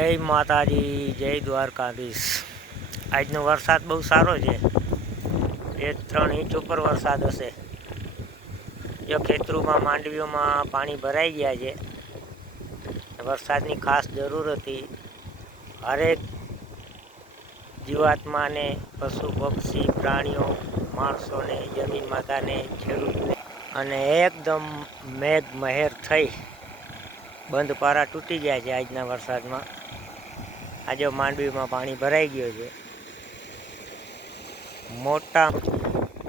જય માતાજી, જય દ્વારકાધીશ. આજનો વરસાદ બહુ સારો છે. બે ત્રણ ઇંચ ઉપર વરસાદ હશે. જો ખેતરોમાં, માંડવીઓમાં પાણી ભરાઈ ગયા છે. વરસાદની ખાસ જરૂર હતી. હરેક જીવાત્માને પશુ, પક્ષી, પ્રાણીઓ, માણસોને, જમીન માતાને, ખેડૂતને અને એકદમ મેઘ મહેર થઈ. બંધ પારા તૂટી ગયા છે આજના વરસાદમાં. આજે માંડવીમાં પાણી ભરાઈ ગયું છે. મોટા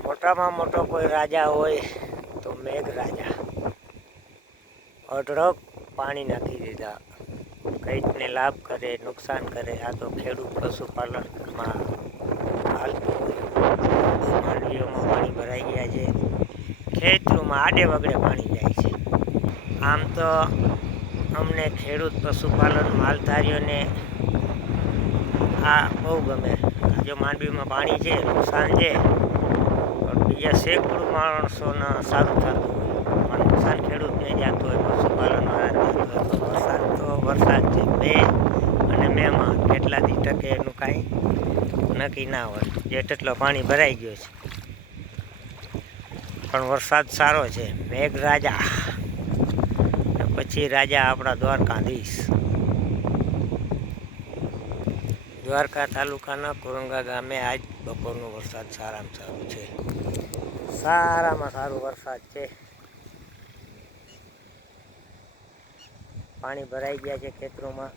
મોટામાં મોટો કોઈ રાજા હોય તો મેઘ રાજા. અઢળક પાણી નાખી દીધા. કંઈકને લાભ કરે, નુકસાન કરે, આ તો ખેડૂત પશુપાલનમાં હાલતું હોય. માંડવીઓમાં પાણી ભરાઈ ગયા છે. ખેતરોમાં આડે વગડે પાણી જાય છે. આમ તો અમને ખેડૂત પશુપાલન માલધારીઓને આ બહુ ગમે. જો માંડવીમાં પાણી છે, નુકસાન છે પણ બીજા સેંકડો માણસોને સારું થતું હોય. પણ નુકસાન ખેડૂતને જતું હોય પશુપાલન વરસાદ તો, વરસાદ છે મે અને મેમાં કેટલા દી ટકે એનું કાંઈ નક્કી ના હોય. જે તેટલો પાણી ભરાઈ ગયો છે. પણ વરસાદ સારો છે. મેઘ રાજા અને પછી રાજા આપણા દ્વારકાધીશ દ્વારકા તાલુકાના કુરંગા ગામે આજ બપોરનો વરસાદ સારામાં સારું છે. સારામાં સારો વરસાદ છે. પાણી ભરાઈ ગયા છે ખેતરોમાં.